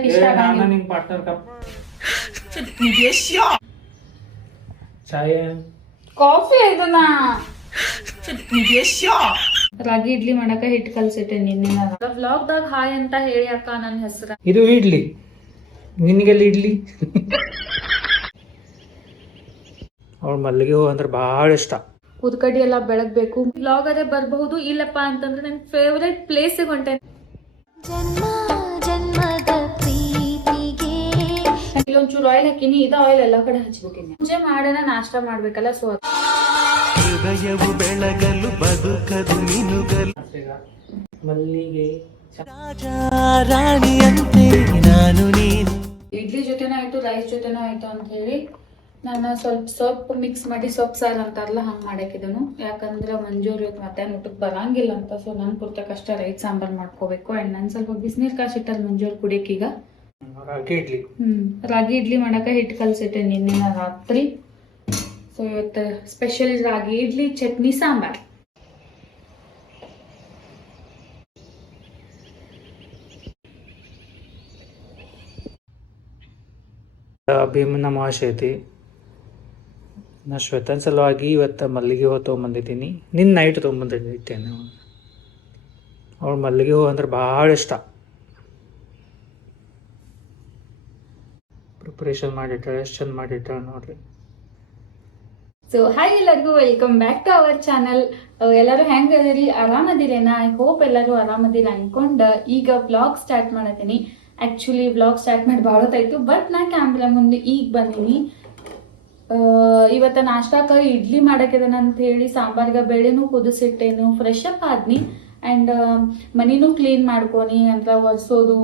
ಮಾಡಕ್ ಇಷ್ಟ ಆಗಂಗಿಲ್ಲ. ನಿಂಗೆ ಪಾರ್ಟ್ನರ್ ಕಪ್ ಚಾಯ್ ಕಾಫಿ ಇದನ್ನ ರಾಗಿ ಇಡ್ಲಿ ಮಾಡಕ ಹಿಟ್ಟು ಕಲ್ಸಿಟ್ಟೆ ನಿನ್ನೆ. ವ್ಲಾಗ್ದಾಗ ಹಾಯ್ ಅಂತ ಹೇಳಿ ಅಕ್ಕ ನನ್ನ ಹೆಸರ. ಇದು ಇಡ್ಲಿ, ನಿನಗೆಲ್ಲಿ ಇಡ್ಲಿ? ಅವ್ಳ ಮಲ್ಲಿಗೆ ಹೂ ಅಂದ್ರೆ ಭಾಳ ಇಷ್ಟ. ಉದ್ಕಡ್ಡಿ ಎಲ್ಲ ಬೆಳಗ್ಬೇಕು. ವ್ಲಾಗ್ ಅದೇ ಬರಬಹುದು. ಇಲ್ಲಪ್ಪ ಅಂತಂದ್ರೆ ನನ್ನ ಫೇವ್ರೆಟ್ ಪ್ಲೇಸಿಗೆ ಹೊಂಟೆ. ಇಲ್ಲೊಂಚೂರು ಆಯಿಲ್ ಹಾಕಿನಿ. ಇದ ಆಯಿಲ್ ಎಲ್ಲ ಕಡೆ ಹಚ್ಬೇಕಿನಿ. ಪೂಜೆ ಮಾಡೋಣ, ನಾಷ್ಟ ಮಾಡ್ಬೇಕಲ್ಲ. ಸೊ ಹೃದಯವು ಬೆಳಗಲು ಬದುಕದು ಮಿನುಗಲು ಮಲ್ಲಿಗೆ ರಾಣಿಯಂತೆ ನಾನು ನೀನು. ಇಡ್ಲಿ ಜೊತೆನೂ ಆಯ್ತು, ರೈಸ್ ಜೊತೆನೂ ಆಯ್ತು ಅಂತ ಹೇಳಿ ನಾನು ಸ್ವಲ್ಪ ಮಿಕ್ಸ್ ಮಾಡಿ ಸೊಪ್ಪು ಸಾರು ಅಂತಾರಲ್ಲ ಹಂಗೆ ಮಾಡಾಕಿದನು. ಯಾಕಂದ್ರೆ ಮಂಜೂರು ಇವತ್ತು ಮಧ್ಯಾಹ್ನ ಊಟಕ್ಕೆ ಬರಂಗಿಲ್ಲ ಅಂತ. ಸೊ ನನ್ ಪುರ್ತಕಷ್ಟ ರೈಸ್ ಸಾಂಬಾರ್ ಮಾಡ್ಕೋಬೇಕು. ಅಂಡ್ ನಾನು ಸ್ವಲ್ಪ ಬಿಸಿನೀರು ಕಾಸಿಟ್ಟಲ್ಲಿ ಮಂಜೂರು ಕುಡಿಯಕ್ಕೀಗ. ರಾಗಿ ಇಡ್ಲಿ ರಾಗಿ ಇಡ್ಲಿ ಮಾಡಕ ಹಿಟ್ಟು ಕಲ್ಸಿಟ್ಟೆ ನಿನ್ನೆ ರಾತ್ರಿ. ಸೊ ಇವತ್ತು ಸ್ಪೆಷಲ್ ರಾಗಿ ಇಡ್ಲಿ, ಚಟ್ನಿ, ಸಾಂಬಾರ್. ಭೀಮನ ಅಮಾವಾಸ್ಯೆ ಐತಿ. ನಾ ಶ್ವೇತನ ಸಲುವಾಗಿ ಇವತ್ತು ಮಲ್ಲಿಗೆ ಹೂ ತೊಗೊಂಬಂದಿದ್ದೀನಿ. ನಿನ್ನ ನೈಟ್ ತೊಗೊಂಬಂದಿದ್ದೀನಿ ಇಟ್ಟೇನೆ. ಅವಳು ಮಲ್ಲಿಗೆ ಹೂ ಅಂದ್ರೆ ಭಾಳ ಇಷ್ಟ. ಪ್ರಿಪ್ರೇಷನ್ ಮಾಡಿಟ್ಟಾಳೆ, ಎಷ್ಟು ಚಂದ ಮಾಡಿಟ್ಟಾಳೆ ನೋಡ್ರಿ. ಸೊ ಹಾಯ್ ಎಲ್ಲರಿಗೂ, welcome back to our channel. ಎಲ್ಲರೂ ಹೆಂಗ್ ಅದೀರಿ? ಆರಾಮದಿರೇನಾ? ಐ ಹೋಪ್ ಎಲ್ಲರೂ ಆರಾಮದಿರ ಅನ್ಕೊಂಡ್ ಈಗ ವ್ಲಾಗ್ ಸ್ಟಾರ್ಟ್ ಮಾಡತ್ತೀನಿ. ಆಕ್ಚುಲಿ ವ್ಲಾಗ್ ಸ್ಟಾರ್ಟ್ ಮಾಡಿ ಭಾಳ ಹೊತ್ತಾಯ್ತು, ಬಟ್ ನಾ ಕ್ಯಾಮ್ರಾ ಮುಂದೆ ಈಗ ಬಂದೀನಿ. ಇವತ್ತ ನಾಷ್ಟಾಕ ಇಡ್ಲಿ ಮಾಡಕ್ಕಿದನ ಅಂತ ಹೇಳಿ ಸಾಂಬಾರ್ಗೆ ಬೇಳೆನೂ ಕುದಿಸಿಟ್ಟೇನು, ಫ್ರೆಶ್ ಅಪ್ ಆದ್ನಿ. ಆ್ಯಂಡ್ ಮನಿನೂ ಕ್ಲೀನ್ ಮಾಡ್ಕೊನಿ ಅಂತ ಒರೆಸೋದು,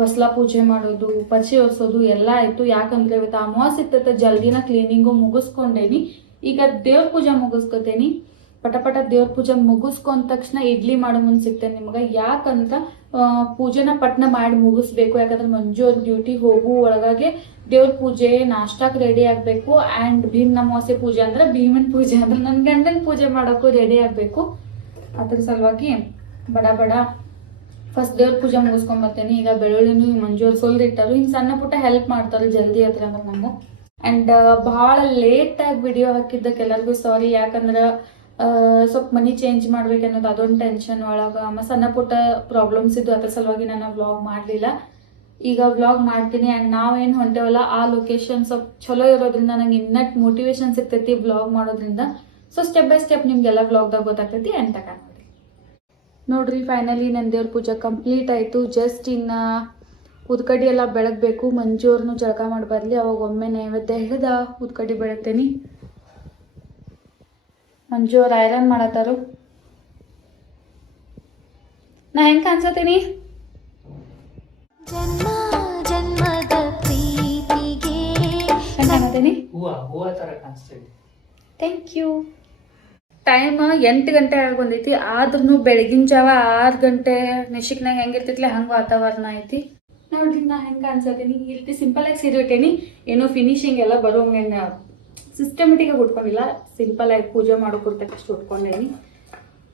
ಹೊಸಲ ಪೂಜೆ ಮಾಡೋದು, ಪಚಿ ಒರೆಸೋದು ಎಲ್ಲ ಆಯಿತು. ಯಾಕಂದ್ರೆ ಇವತ್ತು ಅಮಾವಾಸ್ಯೆ ಇರ್ತೈತೆ, ಜಲ್ದಿನ ಕ್ಲೀನಿಂಗು ಮುಗಿಸ್ಕೊಂಡೇನಿ. ಈಗ ದೇವ್ರ ಪೂಜೆ ಮುಗಿಸ್ಕೊತೇನಿ. ಪಟ ದೇವ್ರ ಪೂಜೆ ಮುಗಿಸ್ಕೊಂಡ ತಕ್ಷಣ ಇಡ್ಲಿ ಮಾಡೋ ಮುಂದೆ ಸಿಗ್ತೇನೆ ನಿಮ್ಗೆ. ಯಾಕಂತ ಪೂಜೆನ ಪಟ್ನ ಮಾಡಿ ಮುಗಿಸ್ಬೇಕು. ಯಾಕಂದ್ರೆ ಮಂಜು ಅವ್ರ ಡ್ಯೂಟಿ ಹೋಗು ಒಳಗಾಗೆ ದೇವ್ರ ಪೂಜೆ ನಾಷ್ಟಾಕ್ ರೆಡಿ ಆಗಬೇಕು. ಆ್ಯಂಡ್ ಭೀಮನ ಅಮಾವಾಸ್ಯೆ ಪೂಜೆ ಅಂದ್ರೆ ಭೀಮನ್ ಪೂಜೆ ಅಂದ್ರೆ ನನ್ನ ಗಂಡನ ಪೂಜೆ ಮಾಡೋಕ್ಕೂ ರೆಡಿ ಆಗಬೇಕು. ಅದ್ರ ಸಲುವಾಗಿ ಬಡ ಫಸ್ಟ್ ದೇವ್ರ ಪೂಜೆ ಮುಗಿಸ್ಕೊಂಡ್ ಬರ್ತೇನೆ. ಈಗ ಬೆಳ್ಳುಳ್ಳಿನೂ ಮಂಜೂರು ಸುಲ್ದಿಟ್ಟಾರು. ಹಿಂಗೆ ಸಣ್ಣ ಪುಟ್ಟ ಹೆಲ್ಪ್ ಮಾಡ್ತಾರೆ ಜಲ್ದಿ ಹತ್ರ ಅಂದ್ರೆ ನಂಗೆ. ಆ್ಯಂಡ್ ಭಾಳ ಲೇಟಾಗಿ ವಿಡಿಯೋ ಹಾಕಿದ್ದಕ್ಕೆ ಎಲ್ಲರಿಗೂ ಸಾರಿ. ಯಾಕಂದ್ರೆ ಸ್ವಲ್ಪ ಮನಿ ಚೇಂಜ್ ಮಾಡ್ಬೇಕನ್ನೋದು ಅದೊಂದು ಟೆನ್ಷನ್ ಒಳಗೆ ಸಣ್ಣ ಪುಟ್ಟ ಪ್ರಾಬ್ಲಮ್ಸ್ ಇದ್ದು. ಅದ್ರ ಸಲುವಾಗಿ ನಾನು ವ್ಲಾಗ್ ಮಾಡಲಿಲ್ಲ. ಈಗ ವ್ಲಾಗ್ ಮಾಡ್ತೀನಿ. ಆ್ಯಂಡ್ ನಾವೇನು ಹೊಂಟೇವಲ್ಲ ಆ ಲೊಕೇಶನ್ ಸ್ವಲ್ಪ ಚಲೋ ಇರೋದ್ರಿಂದ ನಂಗೆ ಇನ್ನಟ್ ಮೋಟಿವೇಶನ್ ಸಿಗ್ತೈತಿ ವ್ಲಾಗ್ ಮಾಡೋದ್ರಿಂದ. ಸೊ ಸ್ಟೆಪ್ ಬೈ ಸ್ಟೆಪ್ ನಿಮ್ಗೆಲ್ಲ ವ್ಲಾಗ್ದಾಗ ಗೊತ್ತಾಗ್ತೈತಿ ಅಂತ ನೋಡ್ರಿ. ಫೈನಲಿ ನನ್ನ ದೇವ್ರ ಪೂಜೆ ಕಂಪ್ಲೀಟ್ ಆಯಿತು. ಜಸ್ಟ್ ಇನ್ನು ಉದ್ಕಡ್ಡಿ ಎಲ್ಲ ಬೆಳಗಬೇಕು. ಮಂಜೂರ್ನು ಜಳಕ ಮಾಡಿ ಬರಲಿ, ಅವಾಗ ಒಮ್ಮೆ ನೈವೇದ್ಯ ಹಿಡಿದ ಉದ್ಕಡ್ಡಿ ಬೆಳಗ್ತೇನೆ. ಮಂಜು ಅವ್ರು ಐರನ್ ಮಾಡತ್ತಾರು. ನಾ ಹೆಂಗೆ ಕಾಣಿಸತೀನಿ? ಕಾಣತೀನಿ. Thank you. ಟೈಮ್ 8 ಗಂಟೆ ಆಗಿ ಬಂದೈತಿ. ಆದ್ರೂ ಬೆಳಗಿನ ಜಾವ 6 ಗಂಟೆ ನಿಶಿಕ್ನಾಗ ಹೆಂಗಿರ್ತೈತಿಲ್ಲ ಹಂಗೆ ವಾತಾವರಣ ಐತಿ. ನೋಡ್ರಿ ನಾ ಹೆಂಗೆ ಕಾಣಿಸತೀನಿ. ಈ ರೀತಿ ಸಿಂಪಲ್ ಆಗಿ ಸೀರೆ ಇಟ್ಟೇನಿ. ಏನೋ ಫಿನಿಶಿಂಗ್ ಎಲ್ಲ ಬರೋಂಗೇನು ಸಿಸ್ಟಮೆಟಿಕ್ ಆಗಿ ಉಟ್ಕೊಂಡಿಲ್ಲ. ಸಿಂಪಲ್ ಆಗಿ ಪೂಜೆ ಮಾಡೋಕ್ಕಿರ್ತಕ್ಕಷ್ಟು ಉಟ್ಕೊಂಡೇನಿ.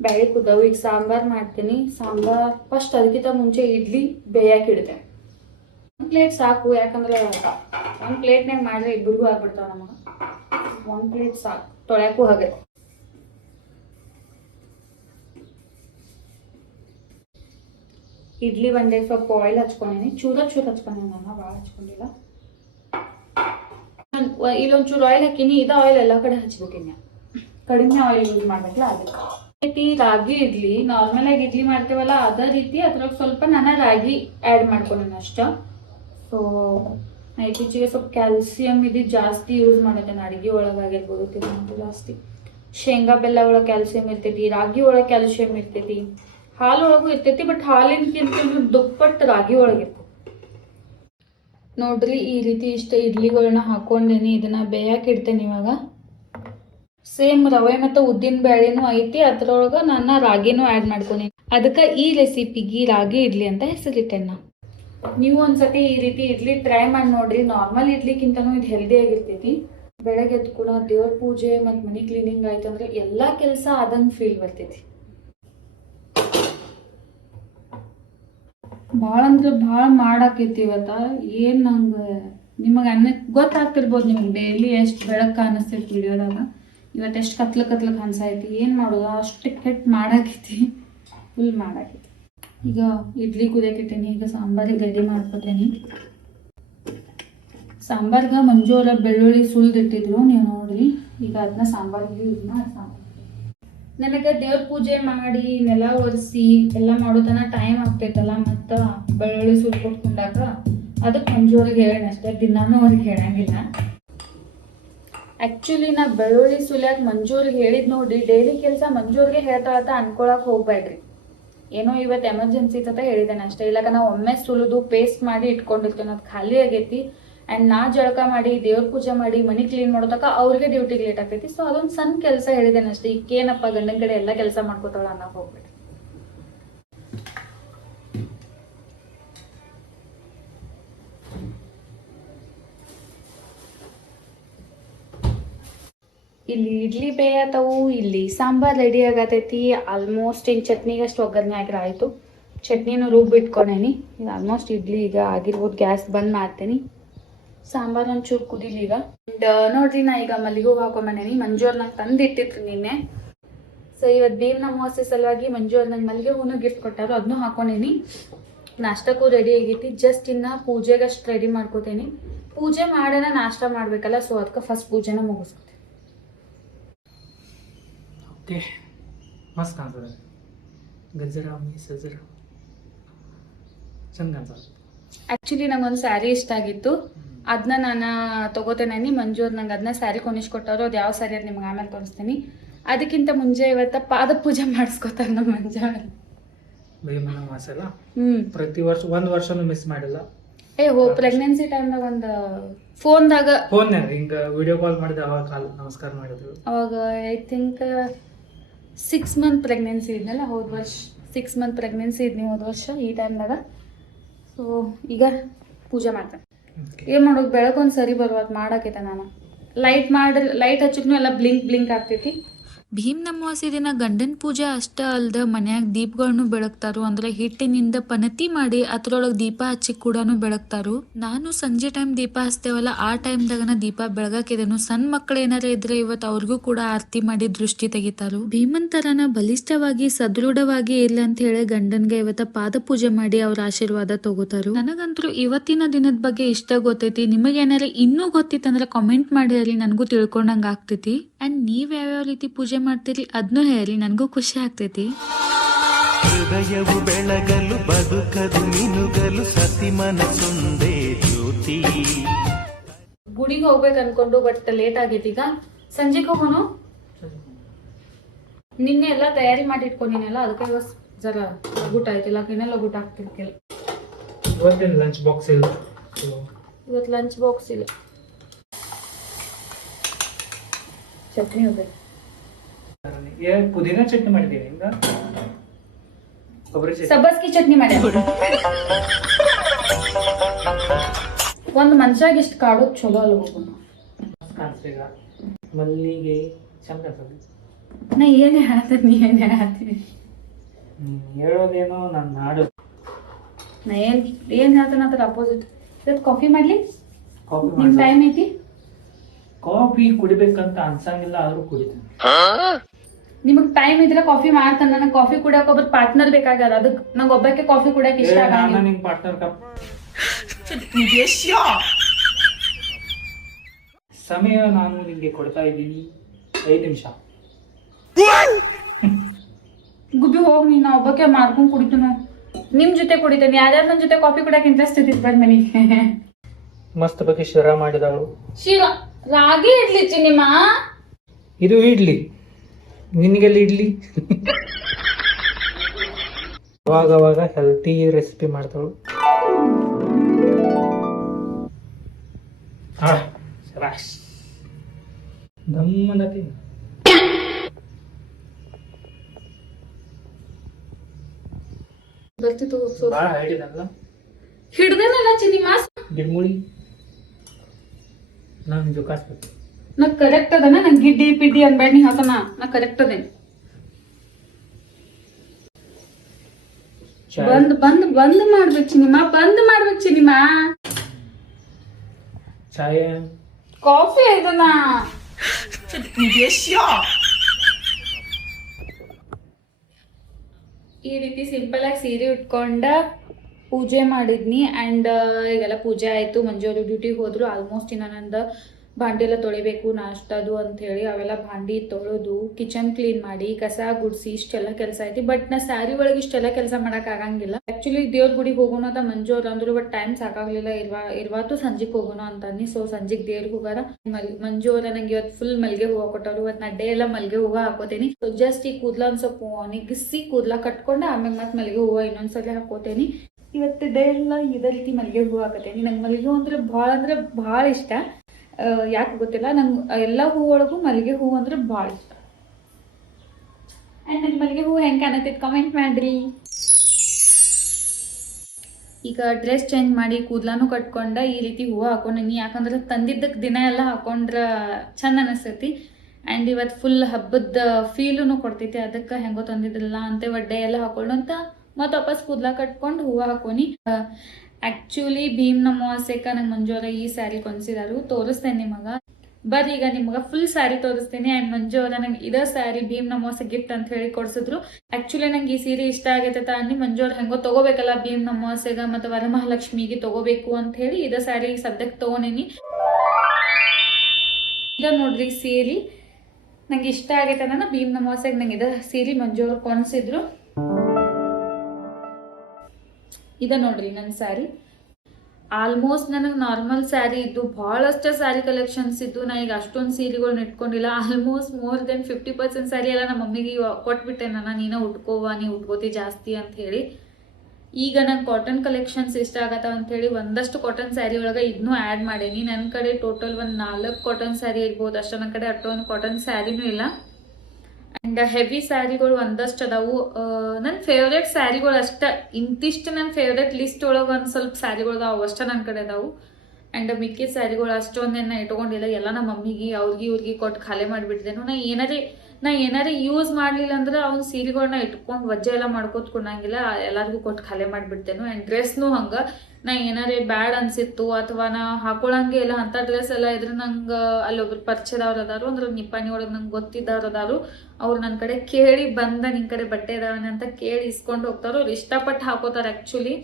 ಬ್ಯಾಳಿ ಕುದ್ದವು. ಈಗ ಸಾಂಬಾರು ಮಾಡ್ತೀನಿ. ಸಾಂಬಾರು ಫಸ್ಟ್ ಅದಕ್ಕಿಂತ ಮುಂಚೆ ಇಡ್ಲಿ ಬೇಯಕ್ಕೆ ಇಡ್ತೇನೆ. 1 ಪ್ಲೇಟ್ ಸಾಕು. ಯಾಕಂದ್ರೆ 1 ಪ್ಲೇಟ್ನಾಗ ಮಾಡಿದ್ರೆ ಇಬ್ಬರಿಗೂ ಆಗ್ಬಿಡ್ತಾವ ನಮಗೆ. 1 ಪ್ಲೇಟ್ ಸಾಕು. ತೊಳ್ಯಾಕು ಹಾಗೆ. ಇಡ್ಲಿ ಬಂಡೆ ಸ್ವಲ್ಪ ಆಯಿಲ್ ಹಚ್ಕೊಂಡೇನಿ. ಚೂರ ಹಚ್ಕೊಂಡೇನಿ. ನಾನು ಭಾಳ ಹಚ್ಕೊಂಡಿಲ್ಲ. ಇಲ್ಲೊಂಚೂರು ಆಯಿಲ್ ಹಾಕಿನಿ. ಇದು ಆಯಿಲ್ ಎಲ್ಲ ಕಡೆ ಹಚ್ಬೇಕಿನ್ನ. ಕಡಿಮೆ ಆಯಿಲ್ ಯೂಸ್ ಮಾಡ್ಬೇಕಲ್ಲ ಅದಕ್ಕೆ. ರಾಗಿ ಇಡ್ಲಿ ನಾರ್ಮಲ್ ಆಗಿ ಇಡ್ಲಿ ಮಾಡ್ತೇವಲ್ಲ ಅದೇ ರೀತಿ ಅದ್ರಾಗ ಸ್ವಲ್ಪ ನಾನು ರಾಗಿ ಆ್ಯಡ್ ಮಾಡ್ಕೊಂಡೇನಿ ಅಷ್ಟ. ಸೊ ಇತ್ತೀಚೆಗೆ ಸ್ವಲ್ಪ ಕ್ಯಾಲ್ಸಿಯಂ ಇದು ಜಾಸ್ತಿ ಯೂಸ್ ಮಾಡಿದ್ದೇನೆ. ಅಡುಗೆ ಒಳಗಾಗಿರ್ಬೋದು ತಿನ್ನೋದು ಜಾಸ್ತಿ. ಶೇಂಗಾ ಬೆಲ್ಲ ಒಳಗೆ ಕ್ಯಾಲ್ಸಿಯಂ ಇರ್ತೈತಿ, ರಾಗಿ ಒಳಗೆ ಕ್ಯಾಲ್ಸಿಯಂ ಇರ್ತೈತಿ, ಹಾಲೊಳಗೂ ಇರ್ತೈತಿ. ಬಟ್ ಹಾಲಿನಕ್ಕಿಂತ ದುಪ್ಪಟ್ಟು ರಾಗಿ ಒಳಗಿರ್ತೈತಿ. ನೋಡ್ರಿ ಈ ರೀತಿ ಇಷ್ಟ ಇಡ್ಲಿಗಳನ್ನ ಹಾಕೊಂಡೇನಿ. ಇದನ್ನ ಬೇಯಕ್ಕೆ ಇಡ್ತೇನೆ. ಇವಾಗ ಸೇಮ್ ರವೆ ಮತ್ತು ಉದ್ದಿನ ಬೇಳೆನೂ ಐತಿ. ಅದ್ರೊಳಗೆ ನಾನು ರಾಗಿನೂ ಆ್ಯಡ್ ಮಾಡ್ಕೊಂಡಿ. ಅದಕ್ಕೆ ಈ ರೆಸಿಪಿಗೆ ರಾಗಿ ಇಡ್ಲಿ ಅಂತ ಹೆಸರಿಟ್ಟೆನ. ನೀವು ಒಂದ್ಸತಿ ಈ ರೀತಿ ಇಡ್ಲಿ ಟ್ರೈ ಮಾಡಿ ನೋಡ್ರಿ. ನಾರ್ಮಲ್ ಇಡ್ಲಿಕ್ಕಿಂತನೂ ಇದು ಹೆಲ್ದಿ ಆಗಿರ್ತೈತಿ. ಬೆಳಗ್ಗೆ ಎದ್ದು ಕೂಡ ದೇವ್ರ ಪೂಜೆ ಮತ್ತು ಮನಿ ಕ್ಲೀನಿಂಗ್ ಆಯ್ತು ಅಂದ್ರೆ ಎಲ್ಲ ಕೆಲಸ ಆದಂಗೆ ಫೀಲ್ ಬರ್ತೈತಿ. ಭಾಳ ಅಂದ್ರೆ ಭಾಳ ಮಾಡಾಕೈತಿ ಇವತ್ತ. ಏನು ನಂಗೆ ನಿಮಗೆ ಗೊತ್ತಾಗ್ತಿರ್ಬೋದು ನಿಮ್ಗೆ ಡೈಲಿ ಎಷ್ಟು ಬೆಳಕು ಕಾಣಿಸ್ತೈತಿ ವಿಡಿಯೋದಾಗ. ಇವತ್ತು ಎಷ್ಟು ಕತ್ಲು ಕಾಣಿಸೈತಿ. ಏನು ಮಾಡೋದು, ಅಷ್ಟು ಕೆಟ್ಟು ಮಾಡಾಕೈತಿ, ಫುಲ್ ಮಾಡಾಕೈತಿ. ಈಗ ಇಡ್ಲಿ ಕುದಿಯಾಕಿಟ್ಟೀನಿ. ಈಗ ಸಾಂಬಾರಿಗೆ ರೆಡಿ ಮಾಡ್ಕೊತೀನಿ. ಸಾಂಬಾರ್ಗೆ ಮಂಜು ಅವರ ಬೆಳ್ಳುಳ್ಳಿ ಸುಲಿದಿಟ್ಟಿದ್ರು, ನೀವು ನೋಡ್ರಿ. ಈಗ ಅದನ್ನ ಸಾಂಬಾರಿಗೆ ಯೂಸ್ ಮಾಡಿ ನನಗೆ ದೇವ್ರ ಪೂಜೆ ಮಾಡಿ ನೆಲ ಒರೆಸಿ ಎಲ್ಲ ಮಾಡೋತನ ಟೈಮ್ ಆಗ್ತೈತಲ್ಲ, ಮತ್ತು ಬೆಳ್ಳುಳ್ಳಿ ಸುಲ್ಕೊಟ್ಕೊಂಡಾಗ ಅದಕ್ಕೆ ಮಂಜು ಅವ್ರಿಗೆ ಹೇಳೋಣ ಅಷ್ಟೇ, ದಿನಾನು ಅವ್ರಿಗೆ ಹೇಳಂಗಿಲ್ಲ. ಆ್ಯಕ್ಚುಲಿ ನಾ ಬೆಳ್ಳುಳ್ಳಿ ಸುಲಿಯಾಗ ಮಂಜು ಅವ್ರಿಗೆ ಹೇಳಿದ್ ನೋಡ್ರಿ, ಡೈಲಿ ಕೆಲಸ ಮಂಜು ಅವ್ರಿಗೆ ಹೇಳ್ತಾಳತ್ತ ಅನ್ಕೊಳಕ್ ಹೋಗ್ಬೇಡ್ರಿ. ಏನೋ ಇವತ್ತು ಎಮರ್ಜೆನ್ಸಿ ಅಂತ ಹೇಳಿದ್ದೇನೆ ಅಷ್ಟೇ. ಇಲ್ಲಾಗ ನಾವು ಒಮ್ಮೆ ಸುಲಿದು ಪೇಸ್ಟ್ ಮಾಡಿ ಇಟ್ಕೊಂಡಿರ್ತೇನೆ, ಅದು ಖಾಲಿ ಆಗೈತಿ. ಆ್ಯಂಡ್ ನಾ ಜಳಕ ಮಾಡಿ ದೇವ್ರ ಪೂಜೆ ಮಾಡಿ ಮನೆ ಕ್ಲೀನ್ ಮಾಡೋತಕ್ಕ ಅವ್ರಿಗೆ ಡ್ಯೂಟಿಗೆ ಲೇಟ್ ಆಗ್ತೈತಿ. ಸೊ ಅದೊಂದು ಸಣ್ಣ ಕೆಲಸ ಹೇಳಿದ್ದೇನೆ ಅಷ್ಟೇ. ಈಗೇನಪ್ಪ ಗಂಡನ ಕಡೆ ಎಲ್ಲ ಕೆಲಸ ಮಾಡ್ಕೋತಾಳ ಅನ್ನೋಕೆ ಹೋಗ್ಬೇಡಿ. ಇಲ್ಲಿ ಇಡ್ಲಿ ಬೇಯತ್ತವು, ಇಲ್ಲಿ ಸಾಂಬಾರ್ ರೆಡಿ ಆಗತೈತಿ. ಆಲ್ಮೋಸ್ಟ್ ಇನ್ನು ಚಟ್ನಿಗೆ ಅಷ್ಟು ಒಗ್ಗರಣೆ ಆಗಿರ ಆಯಿತು. ಚಟ್ನಿನೂ ರುಬ್ಬಿಟ್ಕೊಂಡೇನಿ. ಇದು ಆಲ್ಮೋಸ್ಟ್ ಇಡ್ಲಿ ಈಗ ಆಗಿರ್ಬೋದು. ಗ್ಯಾಸ್ ಬಂದ್ ಮಾಡ್ತೀನಿ. ಸಾಂಬಾರು ಒಂಚೂರು ಕುದಿಲಿ ಈಗ. ನೋಡ್ರಿ, ನಾ ಈಗ ಮಲ್ಲಿಗೆ ಹೂವು ಹಾಕೊಂಬಂದೇನಿ. ಮಂಜು ಅವ್ರು ನಂಗೆ ತಂದಿಟ್ಟಿದ್ರು ನಿನ್ನೆ. ಸೊ ಇವತ್ತು ಭೀಮ್ನ ಅಮಾವಾಸ್ಯೆ ಸಲುವಾಗಿ ಮಂಜು ಅವ್ರು ನಂಗೆ ಮಲ್ಲಿಗೆ ಹೂನು ಗಿಫ್ಟ್ ಕೊಟ್ಟಾರು, ಅದನ್ನೂ ಹಾಕೊಂಡೇನಿ. ನಾಷ್ಟಕ್ಕೂ ರೆಡಿ ಆಗೈತಿ. ಜಸ್ಟ್ ಇನ್ನು ಪೂಜೆಗೆ ಅಷ್ಟು ರೆಡಿ ಮಾಡ್ಕೋತೀನಿ. ಪೂಜೆ ಮಾಡೋಣ ನಾಷ್ಟ ಮಾಡ್ಬೇಕಲ್ಲ, ಸೊ ಅದಕ್ಕೆ ಫಸ್ಟ್ ಪೂಜೆನ ಮುಗಿಸ್ಕೊತೀನಿ. ಓಕೆ, ಮಸ್ತ್ ಕಾಣ್ತದೆ. ಗಜರ ಸಜರ ಚಂದ ಕಾಣ್ತದೆ. ಆ್ಯಕ್ಚುಲಿ ನಂಗೊಂದು ಸ್ಯಾರಿ ಇಷ್ಟ ಆಗಿತ್ತು, ಅದನ್ನ ನಾನು ತೊಗೋತೇನೆ. ಮಂಜು ಅವ್ರು ನಂಗೆ ಅದನ್ನ ಸ್ಯಾರಿ ಕೊನಿಸ್ಕೊಟ್ಟವ್ರು. ಅದು ಯಾವ ಸ್ಯಾರಿ ಅದು ನಿಮ್ಗೆ ಆಮೇಲೆ ತೋರಿಸ್ತೀನಿ. ಅದಕ್ಕಿಂತ ಮುಂಚೆ ಇವತ್ತು ಪಾದ ಪೂಜೆ ಮಾಡಿಸ್ಕೊತಾರೆ ನಮ್ಮ ಮಂಜು ಅವರು. ಭೀಮನ ಮಾಸ ಅಲ್ಲ, ಪ್ರತಿ ವರ್ಷ ಒಂದು ವರ್ಷನೂ ಮಿಸ್ ಮಾಡಿಲ್ಲ. ಪ್ರೆಗ್ನೆನ್ಸಿ ಟೈಮ್ನಾಗ ಒಂದು ಫೋನ್ದಾಗ ಹಿಂಗ ವಿಡಿಯೋ ಕಾಲ್ ಮಾಡಿದ ಅವಾಗ ನಮಸ್ಕಾರ ಮಾಡಿದ್ರು. ಅವಾಗ ಐ ಥಿಂಕ್ 6 ಮಂತ್ ಪ್ರೆಗ್ನೆನ್ಸಿ ಇದ್ನಲ್ಲ ಹೋದ ವರ್ಷ. 6 ಮಂತ್ ಪ್ರೆಗ್ನೆನ್ಸಿ ಇದ್ನಿ ಹೋದ ವರ್ಷ ಈ ಟೈಮ್ದಾಗ. ಸೊ ಈಗ ಪೂಜೆ ಮಾಡ್ತೇನೆ. ಏನು ಮಾಡೋದು, ಬೆಳಕೊಂದು ಸರಿ ಬರುವಾಗ ಮಾಡಾಕೈತೆ. ನಾನು ಲೈಟ್ ಹಚ್ಚಿದ್ನು ಎಲ್ಲ ಬ್ಲಿಂಕ್ ಆಗ್ತೈತಿ. ಭೀಮ್ನ ಅಮಾವಾಸ್ಯೆ ದಿನ ಗಂಡನ ಪೂಜೆ ಅಷ್ಟೇ ಅಲ್ದ ಮನ್ಯಾಗ ದೀಪಗಳನ್ನು ಬೆಳಗ್ತಾರು. ಅಂದ್ರೆ ಹಿಟ್ಟಿನಿಂದ ಪನತಿ ಮಾಡಿ ಅದ್ರೊಳಗೆ ದೀಪ ಹಚ್ಚಿ ಕೂಡ ಬೆಳಗ್ತಾರು. ನಾನು ಸಂಜೆ ಟೈಮ್ ದೀಪ ಹಚ್ತೇವಲ್ಲ, ಆ ಟೈಮ್ದಾಗನ ದೀಪ ಬೆಳಗಾಕಿದೇನು. ಸಣ್ಣ ಮಕ್ಳು ಏನಾರ ಇದ್ರೆ ಇವತ್ತು ಅವ್ರಿಗೂ ಕೂಡ ಆರತಿ ಮಾಡಿ ದೃಷ್ಟಿ ತೆಗಿತಾರು. ಭೀಮನ್ ತರನ ಬಲಿಷ್ಠವಾಗಿ ಸದೃಢವಾಗಿ ಇರ್ಲಿ ಅಂತ ಹೇಳಿ ಗಂಡನ್ಗೆ ಇವತ್ತ ಪಾದ ಪೂಜೆ ಮಾಡಿ ಅವ್ರ ಆಶೀರ್ವಾದ ತಗೋತಾರು. ನನಗಂತೂ ಇವತ್ತಿನ ದಿನದ ಬಗ್ಗೆ ಇಷ್ಟ ಗೊತ್ತೈತಿ. ನಿಮಗೇನಾರ ಇನ್ನೂ ಗೊತ್ತಿತ್ತಂದ್ರೆ ಕಾಮೆಂಟ್ ಮಾಡಿ ಹೇಳಿ, ನನಗೂ ತಿಳ್ಕೊಂಡಂಗ ಆಗ್ತೈತಿ. ಅಂಡ್ ನೀವ್ ಯಾವ್ಯಾವ ರೀತಿ ಪೂಜೆ ಮಾಡ್ತೀರಿ ಅದನ್ನೂ ಹೇಳಿ, ನನಗೂ ಖುಷಿ ಆಗ್ತೈತಿ. ಹೃದಯವು ಬೆಳಗಲು ಬದುಕದು ಮಿನುಗಲು ಸತಿ ಮನಸ್ಸೊಂದೇ ಜ್ಯೋತಿ. ಗುಡಿಗೆ ಹೋಗ್ಬೇಕು ಅನ್ಕೊಂಡು ಬಟ್ ಲೇಟ್ ಆಗೈತಿ. ಈಗ ಸಂಜೆಗೆ ಹೋಗೋಣ. ನಿನ್ನೆ ಎಲ್ಲ ತಯಾರಿ ಮಾಡಿ ಇಟ್ಕೊಂಡಿನಲ್ಲ, ಅದಕ್ಕೆ ಇವತ್ತು ಜರ ಲಗುಟ ಆಯ್ತಿಲ್ಲ. ಇನ್ನೂ ಲಗುಟ ಆಗ್ತಿರ್ತಿಲ್ಲ. ಇವತ್ತಿನ ಲಂಚ್ ಬಾಕ್ಸ್ ಇಲ್ಲ. ಇವತ್ತು ಲಂಚ್ ಬಾಕ್ಸ್ ಇಲ್ಲ. ಚಟ್ನಿ ಹೋಗ್ಬೇಕು. ಪುದೀನ ಚಟ್ನಿ ಮಾಡಿದ್ದೀನಿ. ಸಬ್ಬಸ್ಗಿ ಚಟ್ನಿ ಮಾಡಿ. ಒಂದು ಮನುಷ್ಯಾಗ ಇಷ್ಟು ಕಾಡೋದು ಚಲೋ ಅಲ್ಲ. ಹೋಗೋಣ ಕಾಣಿಸ್ತೀಗ ಮಲ್ಲಿಗೆ ಚಂದ ಕಾಣ್ತದೆ. ನಾ ಏನು ಹೇಳ್ತೀನಿ, ನೀ ಏನು ಹೇಳ್ತೀನಿ? ಹೇಳೋದೇನೋ ನಾನು ಹಾಡು. ನಾ ಏನು ಹೇಳ್ತಾನೆ ಅದ್ರ ಅಪೋಸಿಟ್. ಇವತ್ತು ಕಾಫಿ ಮಾಡಲಿ? ಕಾಫಿ ನಿಮ್ಮ ಟೈಮ್ ಐತಿ? ಕಾಫಿ ಕುಡಿಬೇಕಂತ ಅನ್ಸಂಗಿಲ್ಲ, ಆದ್ರೂ ಕುಡಿತೀನಿ. ನಿಮಗ್ ಟೈಮ್ ಇದ್ರೆ ಕಾಫಿ ಮಾಡ್ತಾನೆ. ನನಗೆ ಕಾಫಿ ಕುಡಿಯಕ್ಕೆ ಒಬ್ಬರು ಪಾರ್ಟ್ನರ್ ಬೇಕಾಗಲ್ಲ. ಅದಕ್ಕೆ ನಂಗೆ ಒಬ್ಬಕ್ಕೆ ಕಾಫಿ ಕುಡಿಯಕ್ಕೆ ಇಷ್ಟ ಆಗಲ್ಲ. ನಿಂಗೆ ಪಾರ್ಟ್ನರ್ ಸಮಯ ನಾನು ನಿಮಗೆ ಕೊಡ್ತಾ ಇದ್ದೀನಿ 5 ನಿಮಿಷ. ಗುಬ್ಬಿ ಹೋಗಿ ನೀನು ಒಬ್ಬಕ್ಕೆ ಮಾಡ್ಕೊಂಡು ಕುಡಿತನು. ನಿಮ್ ಜೊತೆ ಕುಡಿತೇನೆ. ಯಾರ್ಯಾರು ನನ್ನ ಜೊತೆ ಕಾಫಿ ಕುಡಿಯಕ್ಕೆ ಇಂಟ್ರೆಸ್ಟ್ ಇದ್ದಿತ್ತು ಬಂದ್ ಮನೆಗೆ. ಮಸ್ತ್ ಬಗ್ಗೆ ಶಿರಾ ಮಾಡಿದಳು. ಶಿರಾ ರಾಗಿ ಇಡ್ಲಿ ಚಿನ್ನಿಮ್ಮ. ಇದು ಇಡ್ಲಿ, ನಿನಗೆಲ್ಲ ಇಡ್ಲಿ. ಅವಾಗ ಹೆಲ್ತಿ ರೆಸಿಪಿ ಮಾಡ್ತಾಳು. ದಮ್ಮನತಿ ಬರ್ತಿತ್ತು ಭಾಳ ಹಿಡಿದಲ್ಲ. ಹಿಡ್ದೇನಲ್ಲ ಚಿನ್ನಿಮ್ಮ. ಗಿಡ್ಮುಳಿ ನಾನು ಜೋಕಾಸ್ಬೇಕು. ನಾ ಕರೆಕ್ಟ್ ಅದನ. ನಂಗೆ ಗಿಡ್ಡಿ ಪಿಡ್ಡಿ ಅನ್ಬೇಡ ನೀ ಹಾಕನ. ನಾ ಕರೆಕ್ಟ್ ಅದೇನಿ. ಬಂದ್ ಮಾಡ್ಬೇಕು ಚಿನಿಮಾ, ಬಂದ್ ಮಾಡ್ಬೇಕು ಚಿನಿಮಾ. ಚಾಯ್ ಕಾಫಿ ಇದನ್ನ ಈ ರೀತಿ ಸಿಂಪಲ್ ಆಗಿ ಸೀರೆ ಉಟ್ಕೊಂಡ ಪೂಜೆ ಮಾಡಿದ್ನಿ. ಆ್ಯಂಡ್ ಈಗೆಲ್ಲ ಪೂಜೆ ಆಯಿತು, ಮಂಜು ಅವರು ಡ್ಯೂಟಿಗೆ ಹೋದ್ರು. ಆಲ್ಮೋಸ್ಟ್ ಇನ್ನು ನಂದು ಭಾಂಡಿ ಎಲ್ಲ ತೊಳಿಬೇಕು, ನಾಷ್ಟದು ಅಂತ ಹೇಳಿ ಅವೆಲ್ಲ ಭಾಂಡಿ ತೊಳೆದು ಕಿಚನ್ ಕ್ಲೀನ್ ಮಾಡಿ ಕಸ ಗುಡಿಸಿ ಇಷ್ಟೆಲ್ಲ ಕೆಲಸ ಐತಿ. ಬಟ್ ನಾ ಸ್ಯಾರಿ ಒಳಗೆ ಇಷ್ಟೆಲ್ಲ ಕೆಲಸ ಮಾಡಕ್ ಆಗಂಗಿಲ್ಲ. ಆಕ್ಚುಲಿ ದೇವ್ರ ಗುಡಿಗೆ ಹೋಗೋಣ ಅಂತ ಮಂಜು ಅವ್ರು ಅಂದ್ರು, ಬಟ್ ಟೈಮ್ ಸಾಕಾಗ್ಲಿಲ್ಲ. ಇರ್ವಾತು ಸಂಜೆಗೆ ಹೋಗೋಣ ಅಂತಾನಿ. ಸೊ ಸಂಜೆಗೆ ದೇವ್ರಿಗೆ ಹೋಗಾರ. ಮಂಜು ಅವ್ರ ನಂಗೆ ಇವತ್ತು ಫುಲ್ ಮಲ್ಗೆ ಹೂವು ಕೊಟ್ಟವ್ರು. ಇವತ್ತು ನಡ್ಡೆ ಎಲ್ಲ ಮಲ್ಗೆ ಹೂವು ಹಾಕೋತೇನಿ. ಸೊ ಜಸ್ಟ್ ಈ ಕೂದ್ಲ ಒಂದ್ ಸ್ವಲ್ಪ ಒಣಗಿಸಿ ಕೂದ್ಲ ಕಟ್ಕೊಂಡು ಆಮೇಲೆ ಮತ್ತೆ ಮಲ್ಗೆ ಹೂವು ಇನ್ನೊಂದ್ಸಲ ಹಾಕೋತೇನಿ. ಇವತ್ತು ಡೇ ಎಲ್ಲ ಇದೇ ರೀತಿ ಮಲ್ಗೆ ಹೂವು ಹಾಕೋತೇನಿ. ನಂಗೆ ಮಲ್ಗೆ ಹೂವು ಅಂದ್ರೆ ಭಾಳ ಇಷ್ಟ. ಯಾಕೆ ಗೊತ್ತಿಲ್ಲ, ನಂಗೆ ಎಲ್ಲ ಹೂವೊಳಗೂ ಮಲ್ಲಿಗೆ ಹೂವು ಅಂದ್ರೆ ಭಾಳ ಇಷ್ಟ. ಆ್ಯಂಡ್ ನಂಗೆ ಮಲ್ಲಿಗೆ ಹೂವು ಹೆಂಗೆ ಕಾಣತೈತೆ ಕಮೆಂಟ್ ಮಾಡ್ರಿ. ಈಗ ಡ್ರೆಸ್ ಚೇಂಜ್ ಮಾಡಿ ಕೂದ್ಲಾನು ಕಟ್ಕೊಂಡ ಈ ರೀತಿ ಹೂವು ಹಾಕೊಂಡೀನಿ. ಯಾಕಂದ್ರೆ ತಂದಿದ್ದಕ್ಕೆ ದಿನ ಎಲ್ಲ ಹಾಕೊಂಡ್ರೆ ಚಂದ ಅನಿಸ್ತೈತಿ. ಆ್ಯಂಡ್ ಇವತ್ತು ಫುಲ್ ಹಬ್ಬದ ಫೀಲೂ ಕೊಡ್ತೈತಿ. ಅದಕ್ಕೆ ಹೆಂಗೋ ತಂದಿದ್ರಲ್ಲ ಅಂತ ಒಡ್ಡೆ ಎಲ್ಲ ಹಾಕೊಂಡು ಅಂತ ಮತ್ತೆ ವಾಪಸ್ ಕೂದ್ಲ ಕಟ್ಕೊಂಡು ಹೂವು ಹಾಕೋನಿ. ಆ್ಯಕ್ಚುಲಿ ಭೀಮ್ ಅಮಾವಾಸ್ಯೆಗೆ ನಂಗೆ ಮಂಜು ಅವರ ಈ ಸ್ಯಾರಿ ಕೊಂಡ್ಸಿದಾರು, ತೋರಿಸ್ತೇನೆ ನಿಮಗೆ. ಬರ್ರಿ ಈಗ ನಿಮ್ಗೆ ಫುಲ್ ಸ್ಯಾರಿ ತೋರಿಸ್ತೇನೆ. ಆ್ಯಂಡ್ ಮಂಜು ಅವರ ನಂಗೆ ಇದೇ ಸ್ಯಾರಿ ಭೀಮ್ ಅಮಾವಾಸ್ಯೆ ಗಿಫ್ಟ್ ಅಂತ ಹೇಳಿ ಕೊಡ್ಸಿದ್ರು. ಆ್ಯಕ್ಚುಲಿ ನಂಗೆ ಈ ಸೀರೆ ಇಷ್ಟ ಆಗೈತೆ ಅನ್ನಿ ಮಂಜು ಅವ್ರು ಹೆಂಗೋ ತೊಗೋಬೇಕಲ್ಲ ಭೀಮ್ ಅಮಾವಾಸ್ಯೆಗೆ ಮತ್ತು ವರಮಹಾಲಕ್ಷ್ಮಿಗೆ ತೊಗೋಬೇಕು ಅಂತ ಹೇಳಿ ಇದೇ ಸ್ಯಾರಿ ಸದ್ಯಕ್ಕೆ ತೊಗೊಂಡೇನಿ. ಈಗ ನೋಡ್ರಿ ಸೀರೆ ನಂಗೆ ಇಷ್ಟ ಆಗೈತೆ ನಾನು ಭೀಮ್ ಅಮಾವಾಸ್ಯೆಗೆ ನಂಗೆ ಇದೇ ಸೀರೆ ಮಂಜು ಅವ್ರು ಕೊಂಡ್ಸಿದ್ರು. ಇದ ನೋಡ್ರಿ ನನ್ನ ಸ್ಯಾರಿ. ಆಲ್ಮೋಸ್ಟ್ ನನಗೆ ನಾರ್ಮಲ್ ಸ್ಯಾರಿ ಇದ್ದು ಭಾಳಷ್ಟು ಸ್ಯಾರಿ ಕಲೆಕ್ಷನ್ಸ್ ಇದ್ದು. ನಾ ಈಗ ಅಷ್ಟೊಂದು ಸೀರೆಗಳನ್ನ ಇಟ್ಕೊಂಡಿಲ್ಲ. ಆಲ್ಮೋಸ್ಟ್ ಮೋರ್ ದೆನ್ 50% ಸ್ಯಾರಿ ಎಲ್ಲ ನಮ್ಮ ಮಮ್ಮಿಗೆ ಕೊಟ್ಬಿಟ್ಟೆ ನಾನು, ನೀನು ಉಟ್ಕೋವ, ನೀ ಉಟ್ಕೋತಿ ಜಾಸ್ತಿ ಅಂತ ಹೇಳಿ. ಈಗ ನಂಗೆ ಕಾಟನ್ ಕಲೆಕ್ಷನ್ಸ್ ಇಷ್ಟ ಆಗತ್ತವ ಅಂತ ಹೇಳಿ ಒಂದಷ್ಟು ಕಾಟನ್ ಸ್ಯಾರಿ ಒಳಗೆ ಇದನ್ನೂ ಆ್ಯಡ್ ಮಾಡೀನಿ. ನನ್ನ ಕಡೆ ಟೋಟಲ್ ಒಂದು 4 ಕಾಟನ್ ಸ್ಯಾರಿ ಇರ್ಬೋದು ಅಷ್ಟೇ. ನನ್ನ ಕಡೆ ಅಷ್ಟೊಂದು ಕಾಟನ್ ಸ್ಯಾರಿನೂ ಇಲ್ಲ. ಆ್ಯಂಡ್ ಹೆವಿ ಸ್ಯಾರಿಗಳು ಒಂದಷ್ಟು ಅದಾವು. ನನ್ನ ಫೇವ್ರೇಟ್ ಸ್ಯಾರಿಗಳು ಅಷ್ಟೇ, ಇಂತಿಷ್ಟು ನನ್ನ ಫೇವ್ರೇಟ್ ಲಿಸ್ಟ್ ಒಳಗೆ ಒಂದು ಸ್ವಲ್ಪ ಸ್ಯಾರಿಗಳು ಅದಾವು ಅಷ್ಟೇ ನನ್ನ ಕಡೆ ಅದಾವು. ಆ್ಯಂಡ್ ಮಿಕ್ಕಿದ ಸ್ಯಾರಿಗಳು ಅಷ್ಟೊಂದೇನ ಇಟ್ಕೊಂಡಿಲ್ಲ. ಎಲ್ಲ ನಮ್ಮ ಮಮ್ಮಿಗೆ ಇವ್ರಿಗೆ ಕೊಟ್ಟು ಖಾಲಿ ಮಾಡಿಬಿಟ್ಟಿದ್ದೇನು. ನಾ ಏನಾರೇ ಯೂಸ್ ಮಾಡಲಿಲ್ಲ ಅಂದ್ರೆ ಅವ್ನ ಸೀರೆಗಳನ್ನ ಇಟ್ಕೊಂಡು ವಜ್ಜೆ ಎಲ್ಲ ಮಾಡ್ಕೋತ ಕೊಡಂಗಿಲ್ಲ, ಎಲ್ಲರಿಗೂ ಕೊಟ್ಟು ಖಾಲಿ ಮಾಡಿಬಿಡ್ತೇನೆ. ಆ್ಯಂಡ್ ಡ್ರೆಸ್ನು ಹಂಗೆ ನಾ ಏನಾರೇ ಬ್ಯಾಡ್ ಅನ್ಸಿತ್ತು ಅಥವಾ ನಾ ಹಾಕೊಳ್ಳಂಗೆ ಇಲ್ಲ ಅಂಥ ಡ್ರೆಸ್ ಎಲ್ಲ ಇದ್ರೆ ನಂಗೆ ಅಲ್ಲೊಬ್ರು ಪರಿಚಯದವ್ರು ಅದಾರು, ಅಂದ್ರೆ ನಿಪ್ಪಾಣಿ ಒಳಗೆ ನಂಗೆ ಗೊತ್ತಿದ್ದವ್ರು ಅದಾರು. ಅವ್ರು ನನ್ನ ಕಡೆ ಕೇಳಿ ಬಂದ ನಿನ್ನ ಕಡೆ ಬಟ್ಟೆ ಇದಾವನೆ ಅಂತ ಕೇಳಿ ಇಸ್ಕೊಂಡು ಹೋಗ್ತಾರೋ. ಅವ್ರು ಇಷ್ಟಪಟ್ಟು ಹಾಕೋತಾರೆ. ಆ್ಯಕ್ಚುಲಿ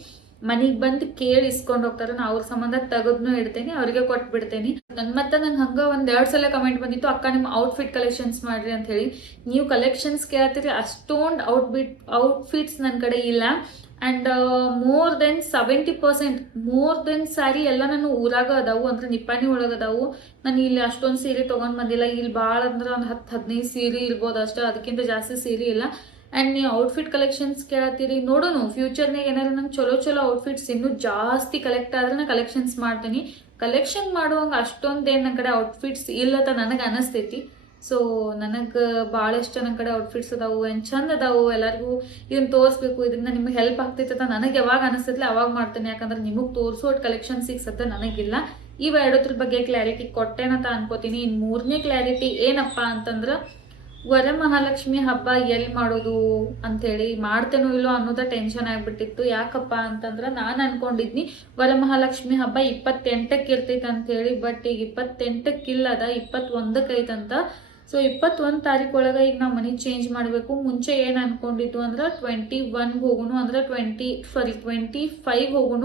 ಮನೆಗೆ ಬಂದು ಕೇಳಿ ಇಸ್ಕೊಂಡು ಹೋಗ್ತಾರೆ. ನಾ ಅವ್ರ ಸಂಬಂಧ ತೆಗೆದ್ನು ಇಡ್ತೇನೆ, ಅವ್ರಿಗೆ ಕೊಟ್ಬಿಡ್ತೇನೆ. ಮತ್ತೆ ನಂಗೆ ಹಂಗೆ 1-2 ಸಲ ಕಮೆಂಟ್ ಬಂದಿತ್ತು, ಅಕ್ಕ ನಿಮ್ಮ ಔಟ್ಫಿಟ್ ಕಲೆಕ್ಷನ್ಸ್ ಮಾಡ್ರಿ ಅಂತ ಹೇಳಿ. ನೀವು ಕಲೆಕ್ಷನ್ಸ್ ಕೇಳ್ತೀರಿ, ಅಷ್ಟೊಂದು ಔಟ್ಫಿಟ್ಸ್ ನನ್ನ ಕಡೆ ಇಲ್ಲ. ಆ್ಯಂಡ್ ಮೋರ್ ದೆನ್ 70% ಸ್ಯಾರಿ ಎಲ್ಲ ನಾನು ಊರಾಗ ಅದಾವು, ಅಂದ್ರೆ ನಿಪ್ಪಾಣಿ ಒಳಗೆ ಅದಾವು. ನಾನು ಇಲ್ಲಿ ಅಷ್ಟೊಂದು ಸೀರೆ ತೊಗೊಂಡು ಬಂದಿಲ್ಲ. ಇಲ್ಲಿ ಭಾಳ ಅಂದ್ರೆ ಒಂದು 10-15 ಸೀರೆ ಇರ್ಬೋದು ಅಷ್ಟೇ, ಅದಕ್ಕಿಂತ ಜಾಸ್ತಿ ಸೀರೆ ಇಲ್ಲ. ಆ್ಯಂಡ್ ನೀವು ಔಟ್ಫಿಟ್ ಕಲೆಕ್ಷನ್ಸ್ ಕೇಳತ್ತೀರಿ, ನೋಡೋಣ ಫ್ಯೂಚರ್ನಾಗ ಏನಾದ್ರು ನಂಗೆ ಚಲೋ ಔಟ್ಫಿಟ್ಸ್ ಇನ್ನೂ ಜಾಸ್ತಿ ಕಲೆಕ್ಟ್ ಆದ್ರೆ ನಾನು ಕಲೆಕ್ಷನ್ಸ್ ಮಾಡ್ತೀನಿ. ಕಲೆಕ್ಷನ್ ಮಾಡುವಂಗೆ ಅಷ್ಟೊಂದೇನು ನನ್ನ ಕಡೆ ಔಟ್ಫಿಟ್ಸ್ ಇಲ್ಲತ್ತ ನನಗೆ ಅನಿಸ್ತೈತಿ. ಸೊ ನನಗೆ ಭಾಳಷ್ಟು ನನ್ನ ಕಡೆ ಔಟ್ಫಿಟ್ಸ್ ಅದಾವು, ಏನು ಚಂದ ಅದಾವು. ಎಲ್ಲರಿಗೂ ಇದನ್ನು ತೋರಿಸ್ಬೇಕು, ಇದರಿಂದ ನಿಮಗೆ ಹೆಲ್ಪ್ ಆಗ್ತೈತೆ ನನಗೆ ಯಾವಾಗ ಅನಿಸ್ತೈತಿಲ್ಲ ಅವಾಗ ಮಾಡ್ತೇನೆ. ಯಾಕಂದ್ರೆ ನಿಮಗೆ ತೋರಿಸೋ ಕಲೆಕ್ಷನ್ ಸಿಗ್ಸತ್ತೆ ನನಗಿಲ್ಲ. ಇವು ಎರಡದ್ರ ಬಗ್ಗೆ ಕ್ಲಾರಿಟಿ ಕೊಟ್ಟೇನಂತ ಅನ್ಕೋತೀನಿ. ಇನ್ನು 3ನೇ ಕ್ಲಾರಿಟಿ ಏನಪ್ಪ ಅಂತಂದ್ರೆ, ವರಮಹಾಲಕ್ಷ್ಮಿ ಹಬ್ಬ ಎಲ್ಲಿ ಮಾಡೋದು ಅಂಥೇಳಿ, ಮಾಡ್ತೇನೋ ಇಲ್ಲೋ ಅನ್ನೋದ ಟೆನ್ಷನ್ ಆಗಿಬಿಟ್ಟಿತ್ತು. ಯಾಕಪ್ಪ ಅಂತಂದ್ರೆ ನಾನು ಅನ್ಕೊಂಡಿದ್ನಿ ವರಮಹಾಲಕ್ಷ್ಮಿ ಹಬ್ಬ 28ಕ್ಕೆ ಇರ್ತೈತೆ ಅಂಥೇಳಿ. ಬಟ್ ಈಗ 28ಕ್ಕೆ ಇಲ್ಲ, ಅದ 21ಕ್ಕೆ ಐತಂತ. ಸೊ 21 ತಾರೀಕು ಒಳಗೆ ಈಗ ನಾವು ಮನೆ ಚೇಂಜ್ ಮಾಡಬೇಕು. ಮುಂಚೆ ಏನು ಅನ್ಕೊಂಡಿದ್ದು ಅಂದ್ರೆ 21ಗೆ ಹೋಗೋಣ, ಅಂದ್ರೆ 25 ಹೋಗೋಣ,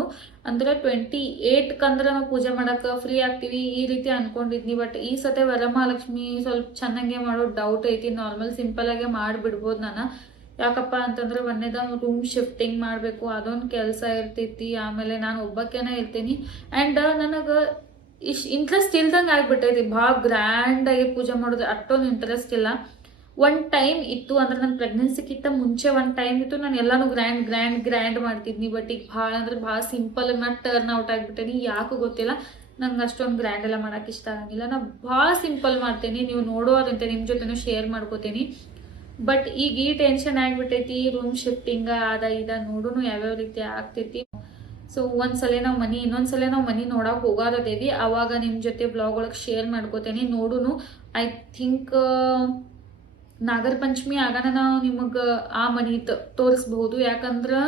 ಅಂದ್ರೆ 28ಕ್ಕೆ ಅಂದ್ರೆ ನಾವು ಪೂಜೆ ಮಾಡೋಕೆ ಫ್ರೀ ಆಗ್ತೀವಿ ಈ ರೀತಿ ಅನ್ಕೊಂಡಿದ್ನಿ. ಬಟ್ ಈ ಸತೆ ವರಮಹಾಲಕ್ಷ್ಮಿ ಸ್ವಲ್ಪ ಚೆನ್ನಾಗೆ ಮಾಡೋ ಡೌಟ್ ಐತಿ. ನಾರ್ಮಲ್ ಸಿಂಪಲಾಗೆ ಮಾಡಿಬಿಡ್ಬೋದು ನಾನು. ಯಾಕಪ್ಪ ಅಂತಂದ್ರೆ ಒಂದೇದ ರೂಮ್ ಶಿಫ್ಟಿಂಗ್ ಮಾಡಬೇಕು, ಅದೊಂದು ಕೆಲಸ ಇರ್ತೈತಿ. ಆಮೇಲೆ ನಾನು ಒಬ್ಬಕ್ಕೇನೆ ಇರ್ತೀನಿ. ಆ್ಯಂಡ್ ನನಗೆ ಇಂಟ್ರೆಸ್ಟ್ ಇಲ್ದಂಗೆ ಆಗ್ಬಿಟ್ಟೈತಿ ಭಾಳ ಗ್ರ್ಯಾಂಡಾಗಿ ಪೂಜೆ ಮಾಡೋದು, ಅಷ್ಟೊಂದು ಇಂಟ್ರೆಸ್ಟ್ ಇಲ್ಲ. ಒಂದು ಟೈಮ್ ಇತ್ತು, ಅಂದ್ರೆ ನನ್ನ ಪ್ರೆಗ್ನೆನ್ಸಿಗಿಂತ ಮುಂಚೆ ಒಂದು ಟೈಮ್ ಇತ್ತು, ನಾನು ಎಲ್ಲನೂ ಗ್ರ್ಯಾಂಡ್ ಮಾಡ್ತಿದ್ನಿ. ಬಟ್ ಈಗ ಭಾಳ ಅಂದ್ರೆ ಭಾಳ ಸಿಂಪಲ್ ನಾನು ಟರ್ನ್ ಔಟ್ ಆಗಿಬಿಟ್ಟೇನಿ. ಯಾಕೆ ಗೊತ್ತಿಲ್ಲ, ನಂಗೆ ಅಷ್ಟೊಂದು ಗ್ರ್ಯಾಂಡ್ ಎಲ್ಲ ಮಾಡೋಕೆ ಇಷ್ಟ ಆಗಂಗಿಲ್ಲ. ನಾನು ಭಾಳ ಸಿಂಪಲ್ ಮಾಡ್ತೇನೆ, ನೀವು ನೋಡೋರಂತೆ ನಿಮ್ಮ ಜೊತೆನೂ ಶೇರ್ ಮಾಡ್ಕೋತೀನಿ. ಬಟ್ ಈಗ ಈ ಟೆನ್ಷನ್ ಆಗಿಬಿಟ್ಟೈತಿ, ರೂಮ್ ಶಿಫ್ಟಿಂಗ ಇದ ನೋಡೋಣ ಯಾವ್ಯಾವ ರೀತಿ ಆಗ್ತೈತಿ. ಸೊ ಇನ್ನೊಂದ್ಸಲ ನಾವು ಮನೆ ನೋಡಕ್ಕೆ ಹೋಗಾರದೇವಿ, ಆವಾಗ ನಿಮ್ಮ ಜೊತೆ ಬ್ಲಾಗ್ ಒಳಗೆ ಶೇರ್ ಮಾಡ್ಕೋತೇನೆ. ನೋಡೋಣ. ಐ ಥಿಂಕ್ ನಾಗರ ಪಂಚಮಿ ಆಗಾನ ನಾವು ನಿಮಗೆ ಆ ಮನೆ ತೋರಿಸ್ಬಹುದು. ಯಾಕಂದ್ರೆ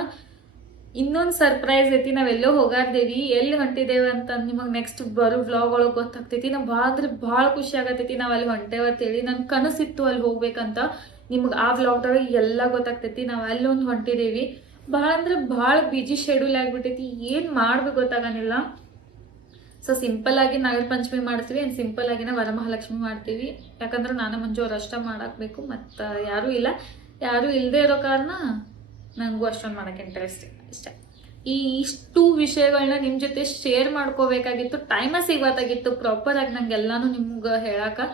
ಇನ್ನೊಂದು ಸರ್ಪ್ರೈಸ್ ಐತಿ. ನಾವೆಲ್ಲೋ ಹೋಗಾರ್ದೇವಿ, ಎಲ್ಲಿ ಹೊಂಟಿದ್ದೇವೆ ಅಂತ ನಿಮಗೆ ನೆಕ್ಸ್ಟ್ ಬರೋ ವ್ಲಾಗ್ ಒಳಗೆ ಗೊತ್ತಾಗ್ತೈತಿ. ನಾವು ಭಾಳ ಅಂದ್ರೆ ಭಾಳ ಖುಷಿ ಆಗತೈತಿ ನಾವು ಅಲ್ಲಿ ಹೊಂಟೇವ ಅಂತೇಳಿ. ನನ್ನ ಕನಸಿತ್ತು ಅಲ್ಲಿ ಹೋಗ್ಬೇಕಂತ. ನಿಮ್ಗೆ ಆ ವ್ಲಾಗ್ದಾಗ ಎಲ್ಲ ಗೊತ್ತಾಗ್ತೈತಿ. ನಾವು ಅಲ್ಲಿ ಒಂದು ಹೊಂಟಿದ್ದೇವಿ. ಭಾಳ ಅಂದ್ರೆ ಭಾಳ ಬಿಜಿ ಶೆಡ್ಯೂಲ್ ಆಗಿಬಿಟ್ಟೈತಿ, ಏನು ಮಾಡ್ಬೇಕು ಗೊತ್ತಾಗನಿಲ್ಲ. ಸೊ ಸಿಂಪಲ್ ಆಗಿ ನಾಗರ ಪಂಚಮಿ ಮಾಡ್ತೀವಿ ಆ್ಯಂಡ್ ಸಿಂಪಲ್ ಆಗಿನ ವರಮಹಾಲಕ್ಷ್ಮಿ ಮಾಡ್ತೀವಿ. ಯಾಕಂದ್ರೆ ನಾನು ಮಂಜು ಅವ್ರು ಅಷ್ಟ ಮಾಡಾಕಬೇಕು, ಮತ್ತು ಯಾರೂ ಇಲ್ಲ. ಯಾರೂ ಇಲ್ಲದೆ ಇರೋ ಕಾರಣ ನನಗೂ ಅಷ್ಟೊಂದು ಮಾಡೋಕ್ಕೆ ಇಂಟ್ರೆಸ್ಟ್ ಇಷ್ಟ. ಇಷ್ಟು ವಿಷಯಗಳನ್ನ ನಿಮ್ಮ ಜೊತೆ ಶೇರ್ ಮಾಡ್ಕೋಬೇಕಾಗಿತ್ತು, ಟೈಮ ಸಿಗತ್ತಾಗಿತ್ತು ಪ್ರಾಪರಾಗಿ ನಂಗೆಲ್ಲಾನು ನಿಮ್ಗೆ ಹೇಳಕ್ಕೆ.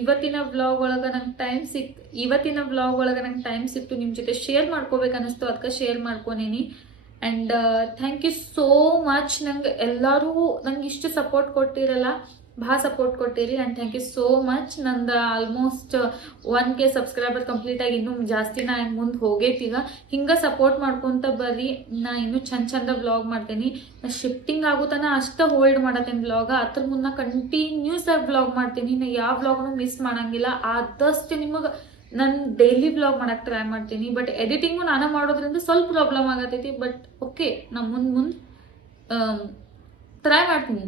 ಇವತ್ತಿನ ವ್ಲಾಗ್ ಒಳಗೆ ನಂಗೆ ಟೈಮ್ ಸಿಕ್ತು ನಿಮ್ಮ ಜೊತೆ ಶೇರ್ ಮಾಡ್ಕೋಬೇಕು ಅನ್ನಿಸ್ತು, ಅದಕ್ಕೆ ಶೇರ್ ಮಾಡ್ಕೊನೇನಿ. And thank you so much. ನಂಗೆ ಎಲ್ಲರೂ ನಂಗೆ ಇಷ್ಟು ಸಪೋರ್ಟ್ ಕೊಟ್ಟಿರಲ್ಲ, ಭಾಳ ಸಪೋರ್ಟ್ ಕೊಟ್ಟಿರಿ and thank you so much. ನಂದು ಆಲ್ಮೋಸ್ಟ್ 1K ಸಬ್ಸ್ಕ್ರೈಬರ್ ಕಂಪ್ಲೀಟಾಗಿ ಇನ್ನೂ ಜಾಸ್ತಿ ನಾ ಮುಂದೆ ಹೋಗೈತಿ. ಈಗ ಹಿಂಗೆ ಸಪೋರ್ಟ್ ಮಾಡ್ಕೊತ ಬರ್ರಿ, ನಾ ಇನ್ನೂ ಚಂದ ವ್ಲಾಗ್ ಮಾಡ್ತೀನಿ. ನಾ ಶಿಫ್ಟಿಂಗ್ ಆಗುತ್ತಾನ ಅಷ್ಟೇ ಹೋಲ್ಡ್ ಮಾಡತ್ತೇನೆ ವ್ಲಾಗ. ಅದ್ರ ಮುನ್ನ ಕಂಟಿನ್ಯೂಸ್ ಆಗಿ ವ್ಲಾಗ್ ಮಾಡ್ತೀನಿ. ನಾ ಯಾವ ವ್ಲಾಗ್ನು ಮಿಸ್ ಮಾಡಂಗಿಲ್ಲ. ಆದಷ್ಟು ನಿಮಗೆ ನಾನು ಡೈಲಿ ವ್ಲಾಗ್ ಮಾಡಕ್ಕೆ ಟ್ರೈ ಮಾಡ್ತೀನಿ. ಬಟ್ ಎಡಿಟಿಂಗು ನಾನು ಮಾಡೋದ್ರಿಂದ ಸ್ವಲ್ಪ ಪ್ರಾಬ್ಲಮ್ ಆಗತೈತಿ. ಬಟ್ ಓಕೆ, ನಾ ಮುಂದೆ ಟ್ರೈ ಮಾಡ್ತೀನಿ